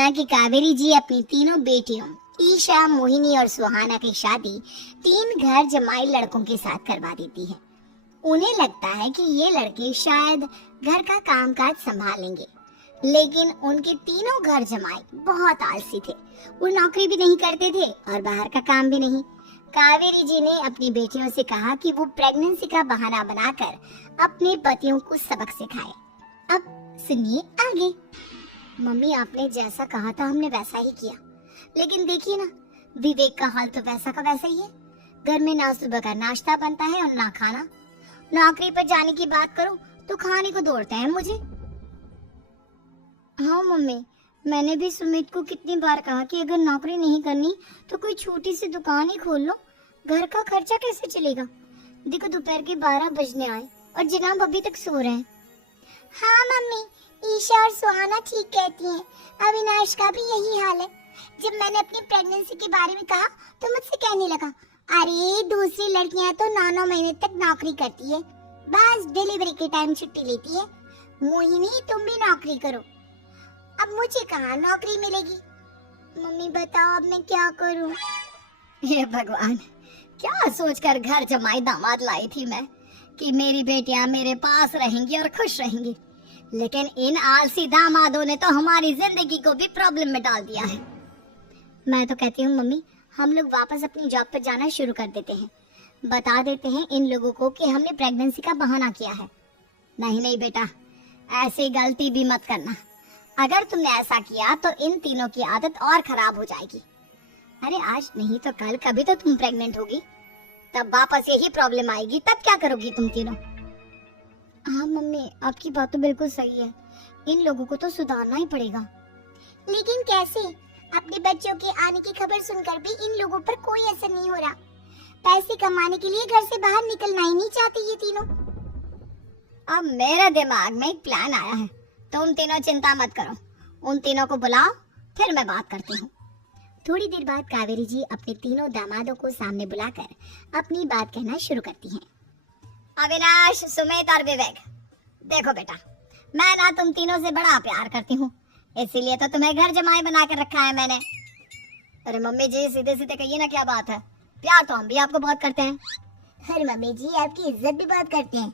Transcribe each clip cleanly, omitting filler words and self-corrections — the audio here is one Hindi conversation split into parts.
सुना कि कावेरी जी अपनी तीनों बेटियों ईशा, मोहिनी और सुहाना की शादी 3 घर जमाई लड़कों के साथ करवा देती है। उन्हें लगता है कि ये लड़के शायद घर का कामकाज संभाल लेंगे, लेकिन उनके तीनों घर जमाई बहुत आलसी थे। वो नौकरी भी नहीं करते थे और बाहर का काम भी नहीं। कावेरी जी ने अपनी बेटियों से कहा कि वो प्रेगनेंसी का बहाना बनाकर अपने पतियों को सबक सिखाए। अब सुनिए आगे। मम्मी, आपने जैसा कहा था हमने वैसा ही किया, लेकिन देखिए ना, विवेक का हाल तो वैसा का वैसा ही है। घर में ना सुबह का नाश्ता बनता है और ना खाना। नौकरी पर जाने की बात करो तो खाने को दौड़ते हैं मुझे। हाँ मम्मी, मैंने भी सुमित को कितनी बार कहा कि अगर नौकरी नहीं करनी तो कोई छोटी सी दुकान ही खोल लो, घर का खर्चा कैसे चलेगा। देखो दोपहर के 12 बजने आए और जनाब अभी तक सो रहे हैं। हाँ मम्मी, ईशा और सुहाना ठीक कहती हैं। अविनाश का भी यही हाल है। जब मैंने अपनी प्रेगनेंसी के बारे में कहा तो मुझसे कहने लगा, अरे दूसरी लड़कियां तो 9-9 महीने तक नौकरी करती है, बस डिलीवरी के टाइम छुट्टी लेती है। मोहिनी, तुम भी नौकरी करो। अब मुझे कहाँ नौकरी मिलेगी। मम्मी बताओ अब मैं क्या करूँ। हे भगवान, क्या सोचकर घर जमाई दामाद लाई थी मैं कि मेरी बेटियां मेरे पास रहेंगी और खुश रहेंगी, लेकिन इन आलसी दामादों ने तो हमारी जिंदगी को भी प्रॉब्लम में डाल दिया है। मैं तो कहती हूँ मम्मी, हम लोग वापस अपनी जॉब पर जाना शुरू कर देते हैं। बता देते हैं इन लोगों को कि हमने प्रेगनेंसी का बहाना किया है। नहीं नहीं बेटा, ऐसी गलती भी मत करना। अगर तुमने ऐसा किया तो इन तीनों की आदत और खराब हो जाएगी। अरे आज नहीं तो कल कभी तो तुम प्रेग्नेंट होगी, तब वापस यही प्रॉब्लम आएगी, तब क्या करोगी तुम तीनों। हाँ मम्मी, आपकी बात तो बिल्कुल सही है। इन लोगों को तो सुधारना ही पड़ेगा। लेकिन कैसे? अपने बच्चों के आने की खबर सुनकर भी इन लोगों पर कोई असर नहीं हो रहा। पैसे कमाने के लिए घर से बाहर निकलना ही नहीं चाहते ये तीनों। अब मेरे दिमाग में एक प्लान आया है, तुम तीनों चिंता मत करो। उन तीनों को बुलाओ, फिर मैं बात करती हूँ। थोड़ी देर बाद कावेरी जी अपने तीनों दामादों को सामने बुलाकर अपनी बात कहना शुरू करती हैं। अविनाश, सुमित और विवेक, देखो बेटा, मैं ना तुम तीनों से बड़ा प्यार करती हूँ, इसीलिए तो तुम्हें घर जमाई बना कर रखा है मैंने। अरे मम्मी जी, सीधे सीधे कहिए ना, क्या बात है। प्यार तो हम भी आपको बहुत करते हैं। अरे मम्मी जी, आपकी इज्जत भी बहुत करते हैं।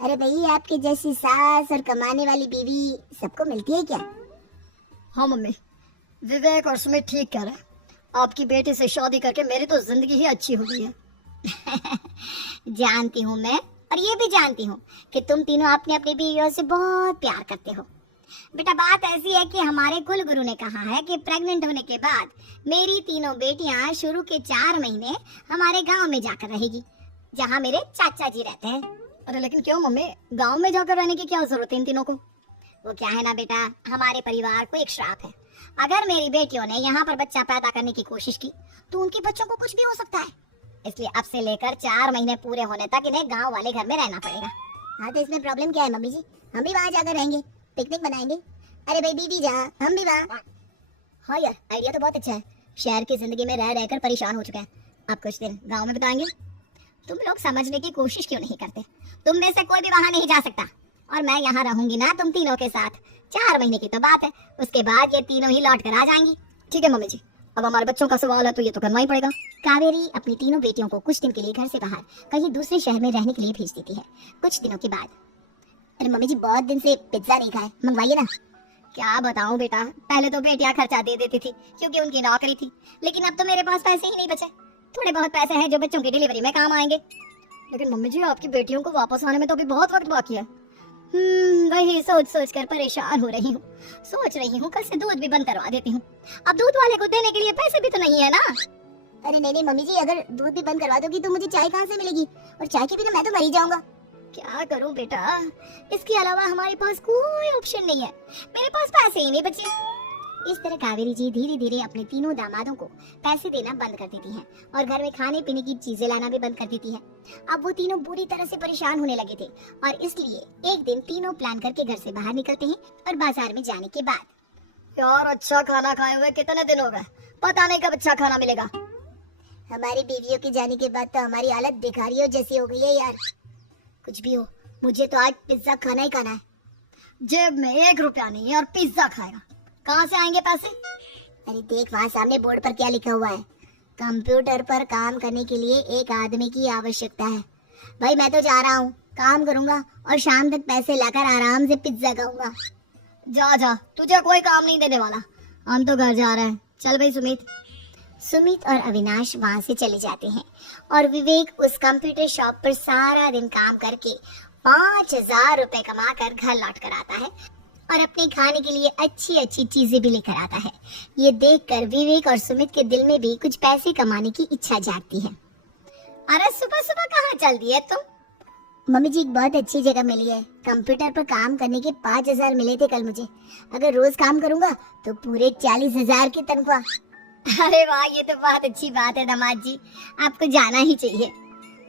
अरे भाई, आपकी जैसी सास और कमाने वाली बीवी सबको मिलती है क्या? हाँ मम्मी, विवेक और सुमित ठीक कह रहे हैं। आपकी बेटी से शादी करके मेरी तो जिंदगी ही अच्छी हो गई है। जानती हूँ मैं, और ये भी जानती हूँ कि तुम तीनों अपनी अपनी बीवियों से बहुत प्यार करते हो। बेटा, बात ऐसी है कि हमारे कुल गुरु ने कहा है कि प्रेग्नेंट होने के बाद मेरी तीनों बेटियां शुरू के 4 महीने हमारे गांव में जाकर रहेगी, जहां मेरे चाचा जी रहते हैं। अरे लेकिन क्यों मम्मी, गांव में जाकर रहने की क्या जरूरत है इन तीनों को? वो क्या है ना बेटा, हमारे परिवार को एक श्राप है। अगर मेरी बेटियों ने यहाँ पर बच्चा पैदा करने की कोशिश की तो उनके बच्चों को कुछ भी हो सकता है। इसलिए अब से लेकर 4 महीने पूरे होने तक इन्हें गांव वाले घर में रहना पड़ेगा। हाँ तो इसमें प्रॉब्लम क्या है मम्मी जी, हम भी वहाँ जाकर रहेंगे, पिकनिक मनाएंगे। अरे भाई दीदी जहाँ, हम भी वहाँ। हाँ यार, आइडिया तो बहुत अच्छा है। शहर की जिंदगी में रह रहकर परेशान हो चुके हैं, अब कुछ दिन गाँव में बिताएंगे। तुम लोग समझने की कोशिश क्यों नहीं करते? तुम में से कोई भी वहाँ नहीं जा सकता, और मैं यहाँ रहूंगी ना तुम तीनों के साथ। 4 महीने की तो बात है, उसके बाद ये तीनों ही लौट कर आ जाएंगी। ठीक है मम्मी जी, अब हमारे बच्चों का सवाल है तो ये तो करना ही पड़ेगा। कावेरी अपनी तीनों बेटियों को कुछ दिन के लिए घर से बाहर कहीं दूसरे शहर में रहने के लिए भेज देती है। कुछ दिनों के बाद, अरे मम्मी जी, बहुत दिन से पिज्जा नहीं खाए, मंगवाइए ना। क्या बताऊं बेटा, पहले तो बेटियां खर्चा दे देती थी क्योंकि उनकी नौकरी थी, लेकिन अब तो मेरे पास पैसे ही नहीं बचे। थोड़े बहुत पैसे हैं जो बच्चों की डिलीवरी में काम आएंगे। लेकिन मम्मी जी, आपकी बेटियों को वापस आने में तो अभी बहुत वक्त बाकी है। वही सोच सोच कर परेशान हो रही हूँ। सोच रही हूँ कल से दूध भी बंद करवा देती हूँ। अब दूध वाले को देने के लिए पैसे भी तो नहीं है ना। अरे नहीं नहीं मम्मी जी, अगर दूध भी बंद करवा दोगी तो मुझे चाय कहाँ से मिलेगी, और चाय के बिना मैं तो मर ही जाऊंगा। क्या करूँ बेटा, इसके अलावा हमारे पास कोई ऑप्शन नहीं है, मेरे पास पैसे ही नहीं बचे। इस तरह कावेरी जी धीरे धीरे अपने तीनों दामादों को पैसे देना बंद कर देती हैं और घर में खाने पीने की चीजें लाना भी बंद कर देती हैं। अब वो तीनों बुरी तरह से परेशान होने लगे थे, और इसलिए एक दिन तीनों प्लान करके घर से बाहर निकलते हैं। और बाजार में जाने के बाद, यार अच्छा खाना खाए हुए कितने दिन हो गए, पता नहीं कब अच्छा खाना मिलेगा। हमारी बीवियों के जाने के बाद तो हमारी हालत भिखारियों जैसी हो गई है यार। कुछ भी हो, मुझे तो आज पिज्जा खाना ही खाना है। जेब में 1 रुपया नहीं है और पिज्जा खाएगा, कहाँ से आएंगे पैसे? अरे देख वहाँ सामने बोर्ड पर क्या लिखा हुआ है, कंप्यूटर पर काम करने के लिए एक आदमी की आवश्यकता है। भाई मैं तो जा रहा हूँ, काम करूंगा और शाम तक पैसे लाकर आराम से पिज्जा खाऊंगा। जा जा, तुझे कोई काम नहीं देने वाला, हम तो घर जा रहे हैं। चल भाई सुमित। सुमित और अविनाश वहां से चले जाते हैं और विवेक उस कंप्यूटर शॉप पर सारा दिन काम करके 5,000 रुपए कमा कर घर लौट कर आता है और अपने खाने के लिए अच्छी अच्छी चीजें भी लेकर आता है। ये देखकर विवेक और सुमित के दिल में भी कुछ पैसे कमाने की इच्छा जागती है। अरे सुबह सुबह कहाँ चल दी है तुम? मम्मी जी एक बहुत अच्छी जगह मिली है, कंप्यूटर पर काम करने के 5,000 मिले थे कल मुझे। अगर रोज काम करूंगा तो पूरे 40,000 की तनख्वाह। अरे वाह, ये तो बहुत अच्छी बात है दामाद जी, आपको जाना ही चाहिए।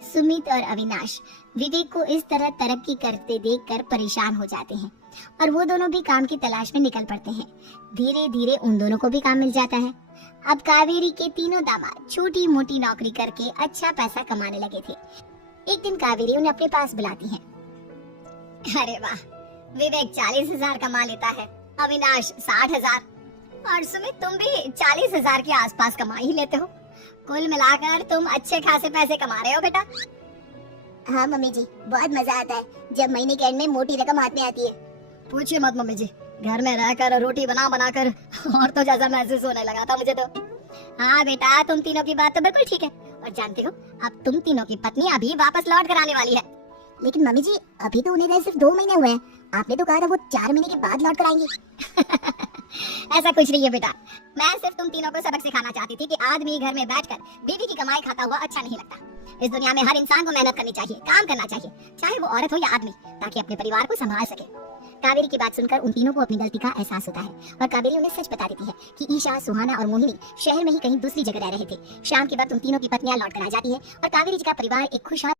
सुमित और अविनाश विवेक को इस तरह तरक्की करते देखकर परेशान हो जाते हैं और वो दोनों भी काम की तलाश में निकल पड़ते हैं। धीरे धीरे उन दोनों को भी काम मिल जाता है। अब कावेरी के तीनों दामाद छोटी मोटी नौकरी करके अच्छा पैसा कमाने लगे थे। एक दिन कावेरी उन्हें अपने पास बुलाती है। अरे वाह, विवेक 40,000 कमा लेता है, अविनाश 60,000 और सुमित तुम भी 40,000 के आसपास कमा ही लेते हो। कुल मिलाकर तुम अच्छे खासे पैसे कमा रहे हो बेटा। हाँ मम्मी जी, बहुत मजा आता है जब महीने के एंड में मोटी रकम हाथ में आती है। पूछिए मत मम्मी जी, घर में रहकर रोटी बना बना कर और तो जैसा महसूस होने लगा था मुझे तो। हाँ बेटा, तुम तीनों की बात तो बिल्कुल ठीक है और जानते हो अब तुम तीनों की पत्नियां भी वापस लौट कर आने वाली है। लेकिन मम्मी जी अभी तो उन्हें सिर्फ 2 महीने हुए हैं, आपने तो कहा था वो 4 महीने के बाद लौट कर आएंगी। ऐसा कुछ नहीं है बेटा, मैं सिर्फ तुम तीनों को सबक सिखाना चाहती थी कि आदमी घर में बैठकर बीवी की कमाई खाता हुआ अच्छा नहीं लगता। इस दुनिया में हर इंसान को मेहनत करनी चाहिए, काम करना चाहिए, चाहे वो औरत हो या आदमी, ताकि अपने परिवार को संभाल सके। कावेरी की बात सुनकर उन तीनों को अपनी गलती का एहसास होता है और कावेरी उन्हें सच बता देती है कि ईशा, सुहाना और मोहिनी शहर में ही कहीं दूसरी जगह रह रहे थे। शाम के वक्त उन तीनों की पत्नियां लौट कर आ जाती है और कावेरी जी का परिवार एक खुशहाल